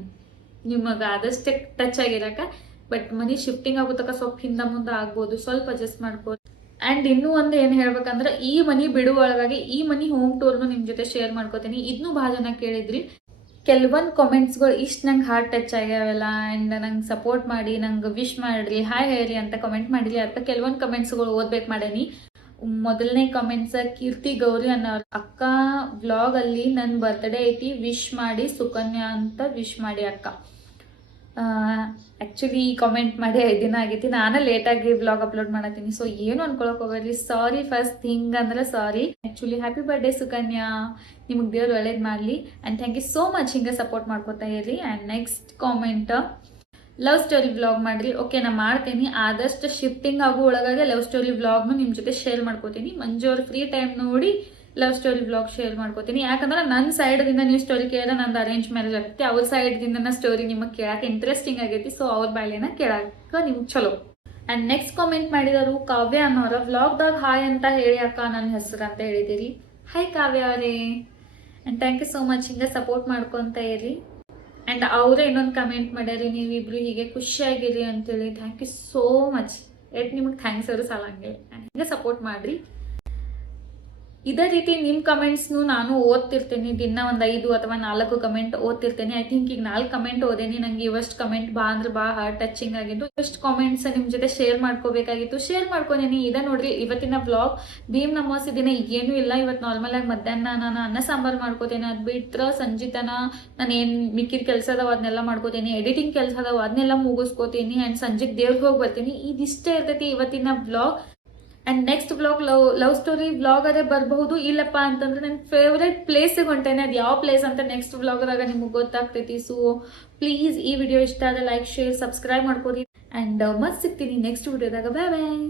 ನಿಮಗೆ ಆದಷ್ಟೇ ಟಚ್ ಆಗಿರಕ್ಕೆ. ಬಟ್ ಮನಿ ಶಿಫ್ಟಿಂಗ್ ಆಗೋತಕ್ಕ ಸ್ವಲ್ಪ ಹಿಂದೆ ಮುಂದೆ ಆಗ್ಬೋದು, ಸ್ವಲ್ಪ ಅಡ್ಜಸ್ಟ್ ಮಾಡ್ಬೋದು. ಆ್ಯಂಡ್ ಇನ್ನೂ ಒಂದು ಏನು ಹೇಳ್ಬೇಕಂದ್ರೆ, ಈ ಮನಿ ಬಿಡುವೊಳಗಾಗಿ ಈ ಮನಿ ಹೋಮ್ ಟೂರ್ನು ನಿಮ್ಮ ಜೊತೆ ಶೇರ್ ಮಾಡ್ಕೋತೀನಿ. ಇದನ್ನೂ ಭಾಳ ಜನ ಕೇಳಿದ್ರಿ. ಕೆಲವೊಂದು ಕಾಮೆಂಟ್ಸ್ಗಳು ಇಷ್ಟು ನಂಗೆ ಹಾರ್ಟ್ ಟಚ್ ಆಗ್ಯಾವಲ್ಲ, ಆ್ಯಂಡ್ ನಂಗೆ ಸಪೋರ್ಟ್ ಮಾಡಿ, ನಂಗೆ ವಿಶ್ ಮಾಡಿರಿ, ಹಾಯ್ ಹೇಳಿ ಅಂತ ಕಮೆಂಟ್ ಮಾಡಿರಿ. ಅದಕ್ಕೆ ಕೆಲವೊಂದು ಕಮೆಂಟ್ಸ್ಗಳು ಓದ್ಬೇಕು ಮಾಡೇನಿ. ಮೊದಲನೇ ಕಮೆಂಟ್ಸ್ ಕೀರ್ತಿ ಗೌರಿ ಅನ್ನೋರು, ಅಕ್ಕ ವ್ಲಾಗಲ್ಲಿ ನನ್ನ ಬರ್ತ್ಡೇ ಐತಿ, ವಿಶ್ ಮಾಡಿ ಸುಕನ್ಯಾ ಅಂತ ವಿಶ್ ಮಾಡಿ ಅಕ್ಕ. ಆ್ಯಕ್ಚುಲಿ ಈ ಕಾಮೆಂಟ್ ಮಾಡಿ 5 ದಿನ ಆಗೈತಿ. ನಾನು ಲೇಟಾಗಿ ವ್ಲಾಗ್ ಅಪ್ಲೋಡ್ ಮಾಡತ್ತೀನಿ. ಸೊ ಏನು ಅನ್ಕೊಳಕ್ಕೆ ಹೋಗ್ಬೇಡ್ರಿ, ಸಾರಿ. ಫಸ್ಟ್ ಥಿಂಗ್ ಅಂದ್ರೆ sorry. Actually happy birthday Sukanya, ನಿಮಗೆ ದೇವ್ರು ಒಳ್ಳೇದು ಮಾಡಲಿ and thank you so much. ಹಿಂಗೆ ಸಪೋರ್ಟ್ ಮಾಡ್ಕೊತಾ ಇರಿ. And next comment, love story vlog ಮಾಡಿರಿ. ಓಕೆ, ನಾನು ಮಾಡ್ತೀನಿ. ಆದಷ್ಟು ಶಿಫ್ಟಿಂಗ್ ಆಗೋ ಒಳಗಾಗಿ ಲವ್ ಸ್ಟೋರಿ ವ್ಲಾಗ್ನು ನಿಮ್ಮ ಜೊತೆ ಶೇರ್ ಮಾಡ್ಕೋತೀನಿ. ಮಂಜು ಅವ್ರ ಫ್ರೀ ಟೈಮ್ ನೋಡಿ ಲವ್ ಸ್ಟೋರಿ ವ್ಲಾಗ್ ಶೇರ್ ಮಾಡ್ಕೋತೀನಿ. ಯಾಕಂದ್ರೆ ನನ್ನ ಸೈಡ್ದಿಂದ ನೀವು ಸ್ಟೋರಿ ಕೇಳಿದ್ರೆ ನಂದು ಅರೇಂಜ್ ಮ್ಯಾರೇಜ್ ಆಗ್ತೈತಿ, ಅವ್ರ ಸೈಡ್ದಿಂದ ಸ್ಟೋರಿ ನಿಮಗೆ ಕೇಳಕ್ಕೆ ಇಂಟ್ರೆಸ್ಟಿಂಗ್ ಆಗೈತಿ. ಸೊ ಅವ್ರ ಬಾಯಿಲೇನ ಕೇಳಕ್ಕೆ ನಿಮ್ಗೆ ಚಲೋ. ಆ್ಯಂಡ್ ನೆಕ್ಸ್ಟ್ ಕಾಮೆಂಟ್ ಮಾಡಿದರು ಕಾವ್ಯ ಅನ್ನೋರ, ವ್ಲಾಗ್ದಾಗ ಹಾಯ್ ಅಂತ ಹೇಳಿ ಅಕ್ಕ ನನ್ನ ಹೆಸರು ಅಂತ ಹೇಳಿದಿರಿ. ಹಾಯ್ ಕಾವ್ಯ ಅವರೇ, and thank you so much. ಹಿಂಗೆ ಸಪೋರ್ಟ್ ಮಾಡ್ಕೊತ ಇರಿ. ಆ್ಯಂಡ್ ಅವರೇ ಇನ್ನೊಂದು ಕಮೆಂಟ್ ಮಾಡ್ಯಾರಿ, ನೀವಿಬ್ರು ಹೀಗೆ ಖುಷಿಯಾಗಿರಿ ಅಂತೇಳಿ. Thank you so much. ನಿಮಗೆ ಥ್ಯಾಂಕ್ಸ್ ಅವರು ಸಾಲಂಗಿಲ್ಲ. ಹಿಂಗೆ ಸಪೋರ್ಟ್ ಮಾಡಿರಿ. ಇದೇ ರೀತಿ ನಿಮ್ಮ ಕಮೆಂಟ್ಸ್ನು ನಾನು ಓದ್ತಿರ್ತೀನಿ. ದಿನ ಒಂದು 5 ಅಥವಾ 4 ಕಮೆಂಟ್ ಓದ್ತಿರ್ತೇನೆ. ಐ ಥಿಂಕ್ ಈಗ 4 ಕಮೆಂಟ್ ಓದೇನಿ. ನಂಗೆ ಇವಷ್ಟು ಕಮೆಂಟ್ ಅಂದ್ರೆ ಭಾಳ ಹಾರ್ಟ್ ಟಚಿಂಗ್ ಆಗಿದ್ದು. ಇಷ್ಟು ಕಾಮೆಂಟ್ಸ್ ನಿಮ್ಮ ಜೊತೆ ಶೇರ್ ಮಾಡ್ಕೋಬೇಕಾಗಿತ್ತು, ಶೇರ್ ಮಾಡ್ಕೊಂಡೇನಿ. ಇದೇ ನೋಡ್ರಿ ಇವತ್ತಿನ ವ್ಲಾಗ್. ಭೀಮ್ ಅಮಾವಾಸ್ಯೆ ದಿನ ಏನೂ ಇಲ್ಲ. ಇವತ್ತು ನಾರ್ಮಲ್ ಆಗಿ ಮಧ್ಯಾಹ್ನ ನಾನು ಅನ್ನ ಸಾಂಬಾರು ಮಾಡ್ಕೋತೇನೆ. ಅದು ಬಿಟ್ಟರೆ ಸಂಜಿತನ ನಾನು ಏನು ಮಿಕ್ಕಿದ ಕೆಲಸ ಅದಾವ ಅದನ್ನೆಲ್ಲ ಮಾಡ್ಕೋತೀನಿ. ಎಡಿಟಿಂಗ್ ಕೆಲಸ ಅದಾವ ಅದನ್ನೆಲ್ಲ ಮುಗಿಸ್ಕೋತೀನಿ. ಆ್ಯಂಡ್ ಸಂಜೆಗೆ ದೇವ್ರಿಗೆ ಹೋಗಿ ಬರ್ತೀನಿ. ಇದಿಷ್ಟೇ ಇರ್ತೈತಿ ಇವತ್ತಿನ vlog. And next vlog love story vlog ಅದೇ ಬರಬಹುದು. ಇಲ್ಲಪ್ಪ ಅಂತಂದ್ರೆ ನನ್ನ ಫೇವ್ರೆಟ್ ಪ್ಲೇಸಿಗೆ ಹೊಂಟೇನೆ. ಅದು ಯಾವ ಪ್ಲೇಸ್ ಅಂತ ನೆಕ್ಸ್ಟ್ ವ್ಲಾಗ್ದಾಗ ನಿಮಗೆ ಗೊತ್ತಾಗ್ತೈತಿ. ಸೊ ಪ್ಲೀಸ್ ಈ ವಿಡಿಯೋ ಇಷ್ಟ ಆದರೆ ಲೈಕ್, ಶೇರ್, ಸಬ್ಸ್ಕ್ರೈಬ್ ಮಾಡ್ಕೊರಿ. ಆ್ಯಂಡ್ ಮತ್ತೆ ಸಿಗ್ತೀನಿ ನೆಕ್ಸ್ಟ್ ವಿಡಿಯೋದಾಗ. ಬಾಯ್ ಬಾಯ್.